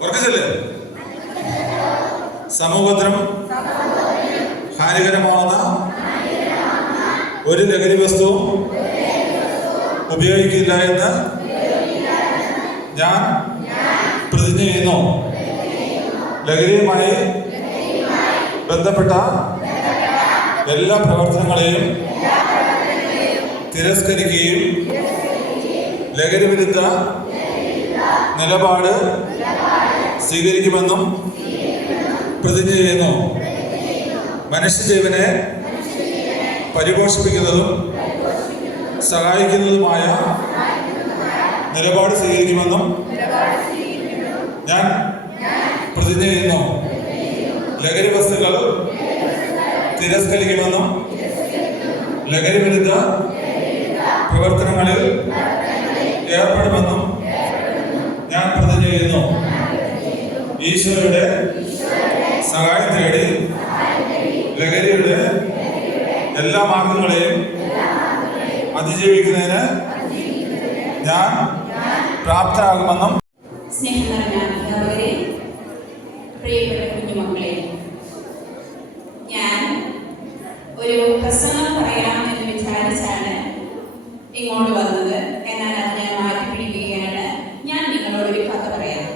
ഉറക്കച്ചല്ലേ സമൂഹത്തിനും ഹാനികരമാവുന്ന ഒരു ലഹരി വസ്തുവും ഉപയോഗിക്കില്ല എന്ന് ഞാൻ പ്രതിജ്ഞ ചെയ്യുന്നു. ലഹരിയുമായി ബന്ധപ്പെട്ട എല്ലാ പ്രവർത്തനങ്ങളെയും തിരസ്കരിക്കുകയും ലഹരി വിരുദ്ധ നിലപാട് സ്വീകരിക്കുമെന്നും പ്രതിജ്ഞ ചെയ്യുന്നു. മനുഷ്യജീവനെ പരിപോഷിപ്പിക്കുന്നതും സഹായിക്കുന്നതുമായ നിലപാട് സ്വീകരിക്കുമെന്നും ഞാൻ പ്രതിജ്ഞ ചെയ്യുന്നു. ലഹരി വസ്തുക്കൾ തിരസ്കരിക്കുമെന്നും ലഹരി വിരുദ്ധ പ്രവർത്തനങ്ങളിൽ ഏർപ്പെടുമെന്നും ചെയ്യുന്നു. ഈശോയുടെ സഹായം തേടി ലഹരിയുടെ എല്ലാ മാർഗങ്ങളെയും അതിജീവിക്കുന്നതിന് ഞാൻ പ്രാപ്തരാകുമെന്നും ഞാൻ ഒരു പ്രസംഗം പറയാമെന്ന് വിചാരിച്ചാണ് ഇങ്ങോട്ട് വന്നത് എന്നാൽ അത് ഞാൻ മാറ്റിപ്പിടിക്കുകയാണ് ഞാൻ നിങ്ങളോട് ഒരു കഥ പറയാം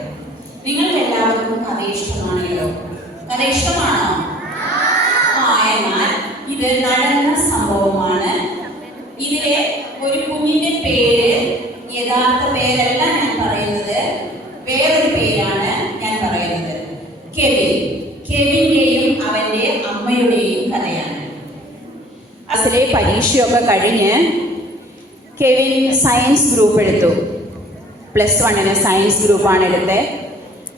നിങ്ങൾക്ക് എല്ലാവർക്കും കഥ ഇഷ്ടമാണല്ലോ. കഥ ഇഷ്ടമാണോ? ആ എന്നാൽ ഇത് നടന്ന സംഭവമാണ്. ഇതിലെ ഒരു കുഞ്ഞിന്റെ പേര് യഥാർത്ഥ പേരല്ല ഞാൻ പറയുന്നത്. വേറൊരു പേരാണ് ഞാൻ പറയുന്നത്. കെവിൻ. കെവിന്റെയും അവന്റെ അമ്മയുടെയും കഥയാണ്. ക്ലാസ്സിലെ പരീക്ഷയൊക്കെ കഴിഞ്ഞ് കെവിൻ സയൻസ് ഗ്രൂപ്പ് എടുത്തു. പ്ലസ് വണ്ണിന് സയൻസ് ഗ്രൂപ്പാണ് എടുത്തത്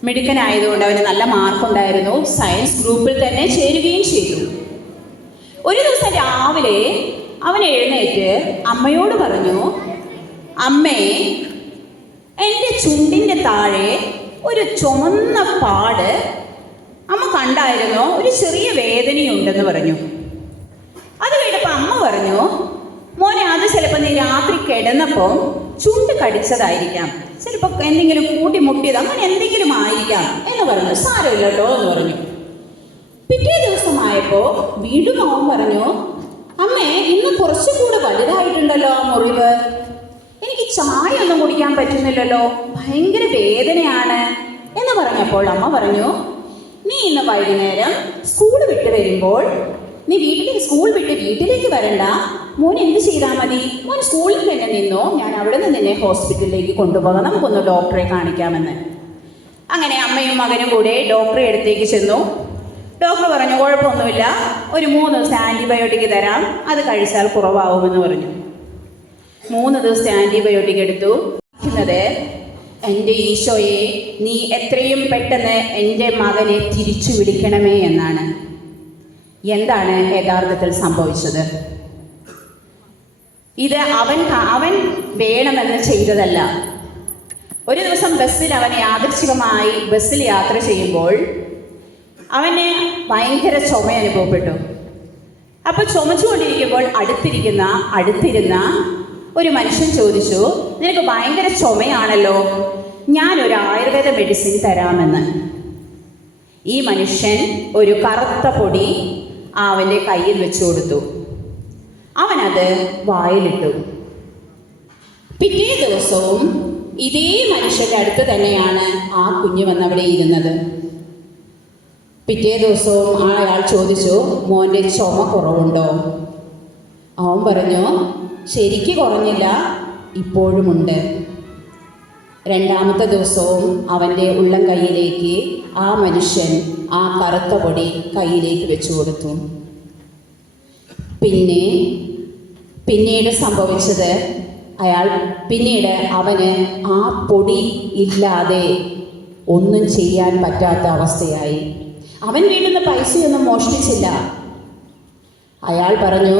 മിടുക്കനായതുകൊണ്ട് അവന് നല്ല മാർക്കുണ്ടായിരുന്നു. സയൻസ് ഗ്രൂപ്പിൽ തന്നെ ചേരുകയും ചെയ്തു. ഒരു ദിവസം രാവിലെ അവൻ എഴുന്നേറ്റ് അമ്മയോട് പറഞ്ഞു അമ്മേ എന്റെ ചുണ്ടിന്റെ താഴെ ഒരു ചുമന്ന പാട് അമ്മ കണ്ടായിരുന്നോ? ഒരു ചെറിയ വേദനയുണ്ടെന്ന് പറഞ്ഞു. അത് കേട്ടപ്പോൾ അമ്മ പറഞ്ഞു മോനെ അത് ചിലപ്പോൾ നീ രാത്രി കിടന്നപ്പോൾ ചുണ്ട് കടിച്ചതായിരിക്കാം. ചിലപ്പോൾ എന്തെങ്കിലും കൂട്ടി മുട്ടിയത് അങ്ങനെ എന്തെങ്കിലും ആയിരിക്കാം എന്ന് പറഞ്ഞു. സാരമില്ല കേട്ടോ എന്ന് പറഞ്ഞു. പിറ്റേ ദിവസമായപ്പോ വീണ്ടും അവൻ പറഞ്ഞു അമ്മേ ഇന്ന് കുറച്ചുകൂടെ വലുതായിട്ടുണ്ടല്ലോ ആ മുറിവ്. എനിക്ക് ചായ ഒന്നും കുടിക്കാൻ പറ്റുന്നില്ലല്ലോ. ഭയങ്കര വേദനയാണ്. എന്ന് പറഞ്ഞപ്പോൾ അമ്മ പറഞ്ഞു നീ ഇന്ന് വൈകുന്നേരം സ്കൂൾ വിട്ട് വരുമ്പോൾ നീ വീട്ടിലേക്ക് സ്കൂൾ വിട്ട് വീട്ടിലേക്ക് വരണ്ട. മോൻ എന്ത് ചെയ്താൽ മതി? മോൻ സ്കൂളിൽ തന്നെ നിന്നോ? ഞാൻ അവിടെ നിന്ന് നിന്നെ ഹോസ്പിറ്റലിലേക്ക് കൊണ്ടുപോകാം. നമുക്കൊന്ന് ഡോക്ടറെ കാണിക്കാമെന്ന്. അങ്ങനെ അമ്മയും മകനും കൂടെ ഡോക്ടറെ അടുത്തേക്ക് ചെന്നു. ഡോക്ടർ പറഞ്ഞു കുഴപ്പമൊന്നുമില്ല. ഒരു മൂന്ന് ദിവസം ആന്റിബയോട്ടിക് തരാം. അത് കഴിച്ചാൽ കുറവാകുമെന്ന് പറഞ്ഞു. മൂന്ന് ദിവസത്തെ ആന്റിബയോട്ടിക് എടുത്തു. ത് എന്റെ ഈശോയെ നീ എത്രയും പെട്ടെന്ന് എന്റെ മകനെ തിരിച്ചു വിളിക്കണമേ എന്നാണ്. എന്താണ് യഥാർത്ഥത്തിൽ സംഭവിച്ചത്? ഇത് അവൻ അവൻ വേണമെന്ന് ചെയ്തതല്ല. ഒരു ദിവസം ബസ്സിൽ അവൻ യാദൃച്ഛികമായി ബസ്സിൽ യാത്ര ചെയ്യുമ്പോൾ അവന് ഭയങ്കര ചുമ അനുഭവപ്പെട്ടു. അപ്പൊ ചുമച്ചുകൊണ്ടിരിക്കുമ്പോൾ അടുത്തിരിക്കുന്ന അടുത്തിരുന്ന ഒരു മനുഷ്യൻ ചോദിച്ചു നിനക്ക് ഭയങ്കര ചുമയാണല്ലോ. ഞാൻ ഒരു ആയുർവേദ മെഡിസിൻ തരാമെന്ന്. ഈ മനുഷ്യൻ ഒരു കറുത്ത പൊടി അവന്റെ കയ്യിൽ വെച്ചു കൊടുത്തു. അവനത് വായിലിട്ടു. പിറ്റേ ദിവസവും ഇതേ മനുഷ്യന്റെ അടുത്ത് തന്നെയാണ് ആ കുഞ്ഞ് വന്നവിടെ ഇരുന്നത്. പിറ്റേ ദിവസവും ആ അയാൾ ചോദിച്ചു മോന്റെ ചുമ കുറവുണ്ടോ? അവൻ പറഞ്ഞു ശരിക്ക് കുറഞ്ഞില്ല ഇപ്പോഴുമുണ്ട്. രണ്ടാമത്തെ ദിവസവും അവന്റെ ഉള്ളം കൈയിലേക്ക് ആ മനുഷ്യൻ ആ കറുത്ത പൊടി കയ്യിലേക്ക് വെച്ചു കൊടുത്തു. പിന്നെ പിന്നീട് സംഭവിച്ചത് അയാൾ പിന്നീട് അവന് ആ പൊടി ഇല്ലാതെ ഒന്നും ചെയ്യാൻ പറ്റാത്ത അവസ്ഥയായി. അവൻ വീണ്ടുന്ന പൈസയൊന്നും മോഷ്ടിച്ചില്ല. അയാൾ പറഞ്ഞു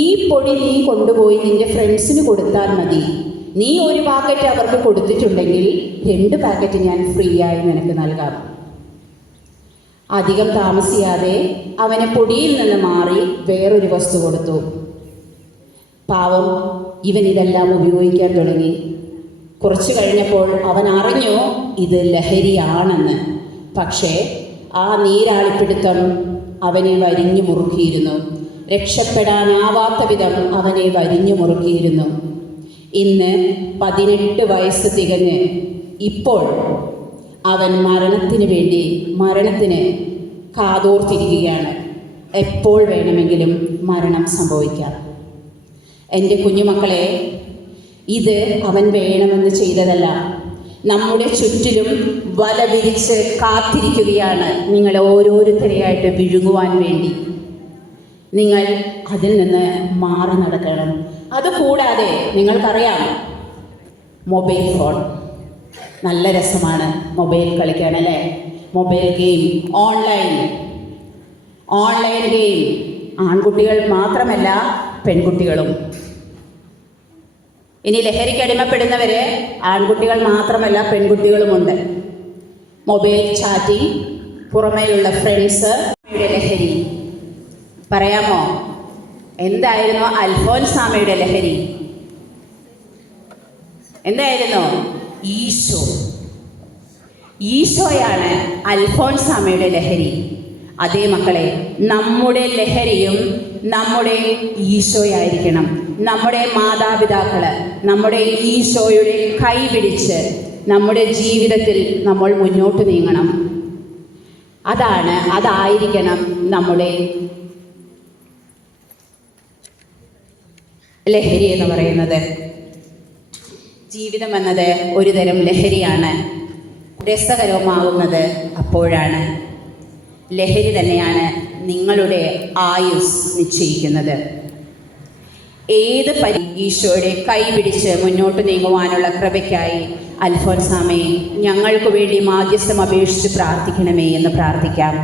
ഈ പൊടി നീ കൊണ്ടുപോയി നിന്റെ ഫ്രണ്ട്സിന് കൊടുത്താൽ മതി. നീ ഒരു പാക്കറ്റ് അവർക്ക് കൊടുത്തിട്ടുണ്ടെങ്കിൽ രണ്ട് പാക്കറ്റ് ഞാൻ ഫ്രീ ആയി നിനക്ക് നൽകാം. അധികം താമസിയാതെ അവനെ പൊടിയിൽ നിന്ന് മാറി വേറൊരു വസ്തു കൊടുത്തു. പാവം ഇവൻ ഇതെല്ലാം ഉപയോഗിക്കാൻ തുടങ്ങി. കുറച്ചു കഴിഞ്ഞപ്പോൾ അവൻ അറിഞ്ഞു ഇത് ലഹരിയാണെന്ന്. പക്ഷേ ആ നീരാളിപ്പിടുത്തം അവനെ വരിഞ്ഞു മുറുക്കിയിരുന്നു. രക്ഷപ്പെടാനാവാത്ത വിധം അവനെ വരിഞ്ഞു മുറുക്കിയിരുന്നു. ഇന്ന് പതിനെട്ട് വയസ്സ് തികഞ്ഞ് ഇപ്പോൾ അവൻ മരണത്തിന് വേണ്ടി മരണത്തിന് കാതോർത്തിരിക്കുകയാണ്. എപ്പോൾ വേണമെങ്കിലും മരണം സംഭവിക്കാം. എന്റെ കുഞ്ഞുമക്കളെ ഇത് അവൻ വേണമെന്ന് ചെയ്തതല്ല. നമ്മുടെ ചുറ്റിലും വല വിരിച്ച് കാത്തിരിക്കുകയാണ് നിങ്ങൾ ഓരോരുത്തരെയായിട്ട് വിഴുങ്ങുവാൻ വേണ്ടി. നിങ്ങൾ അതിൽ നിന്ന് മാറി നടക്കണം. അതുകൂടാതെ നിങ്ങൾക്കറിയാം മൊബൈൽ ഫോൺ. നല്ല രസമാണ് മൊബൈൽ കളിക്കാൻ അല്ലേ? Mobile game online. Online game. ആൺകുട്ടികൾ മാത്രമല്ല പെൺകുട്ടികളും. ഇനി ലഹരിക്ക് അടിമപ്പെടുന്നവര് ആൺകുട്ടികൾ മാത്രമല്ല പെൺകുട്ടികളുമുണ്ട്. മൊബൈൽ ചാറ്റിംഗ് പുറമേയുള്ള ഫ്രണ്ട്സ് ലഹരി. പറയാമോ? എന്തായിരുന്നു അൽഫോൻസാമയുടെ ലഹരി? എന്തായിരുന്നു? ഈശോ. ഈശോയാണ് അൽഫോൺസാമയുടെ ലഹരി. അതേ മക്കളെ നമ്മുടെ ലഹരിയും നമ്മുടെ ഈശോയായിരിക്കണം. നമ്മുടെ മാതാപിതാക്കൾ നമ്മുടെ ഈശോയുടെ കൈ പിടിച്ച് നമ്മുടെ ജീവിതത്തിൽ നമ്മൾ മുന്നോട്ട് നീങ്ങണം. അതാണ് അതായിരിക്കണം നമ്മുടെ ലഹരി എന്ന് പറയുന്നത്. ജീവിതം എന്നത് ഒരു തരം ലഹരിയാണ്. രസകരവുമാകുന്നത് അപ്പോഴാണ്. ലഹരി തന്നെയാണ് നിങ്ങളുടെ ആയുസ് നിശ്ചയിക്കുന്നത്. ഏത് പരി ഈശോയുടെ കൈ പിടിച്ച് മുന്നോട്ട് നീങ്ങുവാനുള്ള കൃപയ്ക്കായി അൽഫോൻസാമയെ ഞങ്ങൾക്ക് വേണ്ടി മാധ്യസ്ഥം അപേക്ഷിച്ച് പ്രാർത്ഥിക്കണമേ എന്ന് പ്രാർത്ഥിക്കാം.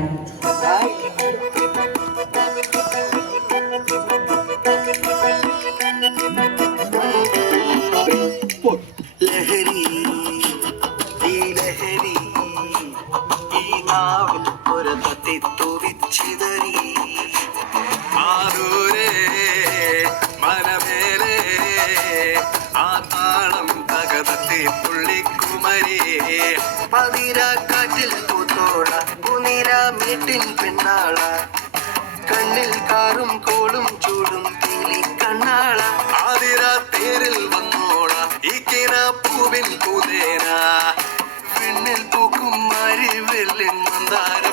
താളം തകതത്തെ പുള്ളിക്കുമരേ. കാറ്റിൽ പൂത്തോള കുനിര മേട്ടിൻ പെണ്ണാള കണ്ണിൽ കാറും കോളും ചൂടും തീലി കണ്ണാള. ആതിര തേരിൽ വന്നോള കിര പൂവിൽ പൂതേന പെണ്ണിൽ പൂക്കും മരിവെല്ലിൻ മന്ദാര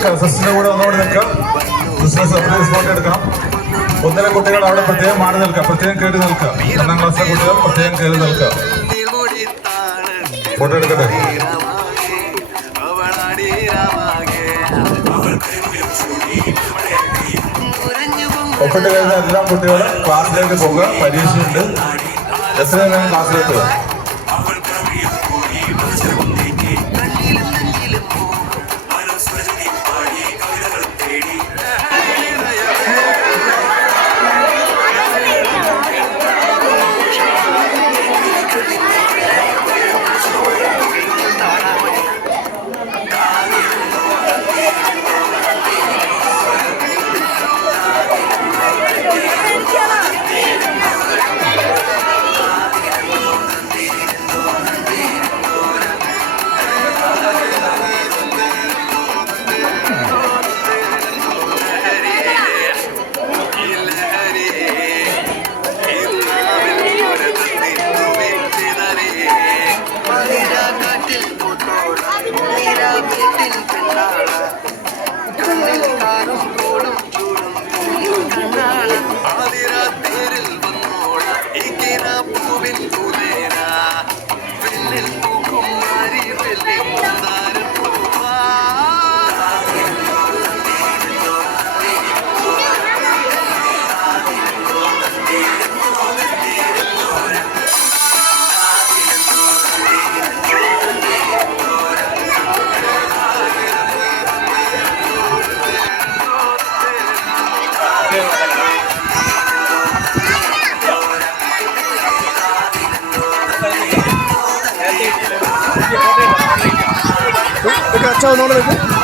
നിൽക്കാം സിസ്റ്ററിന്റെ കൂടെ ഒന്നുകൂടി നിൽക്കാം. സിസ്റ്റർ സെപ്പറേറ്റ് സ്പോട്ട് എടുക്കണം. ഒന്നിലെ കുട്ടികൾ അവിടെ പ്രത്യേകം മാറി നിൽക്കാം. പ്രത്യേകം കയറി നിൽക്കാം. ഒന്നാം ക്ലാസ്സിലെ കുട്ടികൾ പ്രത്യേകം കയറി നിൽക്കാം. ഫോട്ടോ എടുക്കട്ടെ? ഒപ്പിട്ട് കഴിഞ്ഞ എല്ലാ കുട്ടികളും ക്ലാസ്സിലേക്ക് പോകുക. പരീക്ഷയുണ്ട്. എത്രയും ക്ലാസ്സിലേക്ക് ക്ലാസ്സിലെത്തുക അച്ഛ ഒന്നുകൂടെ നിൽക്കും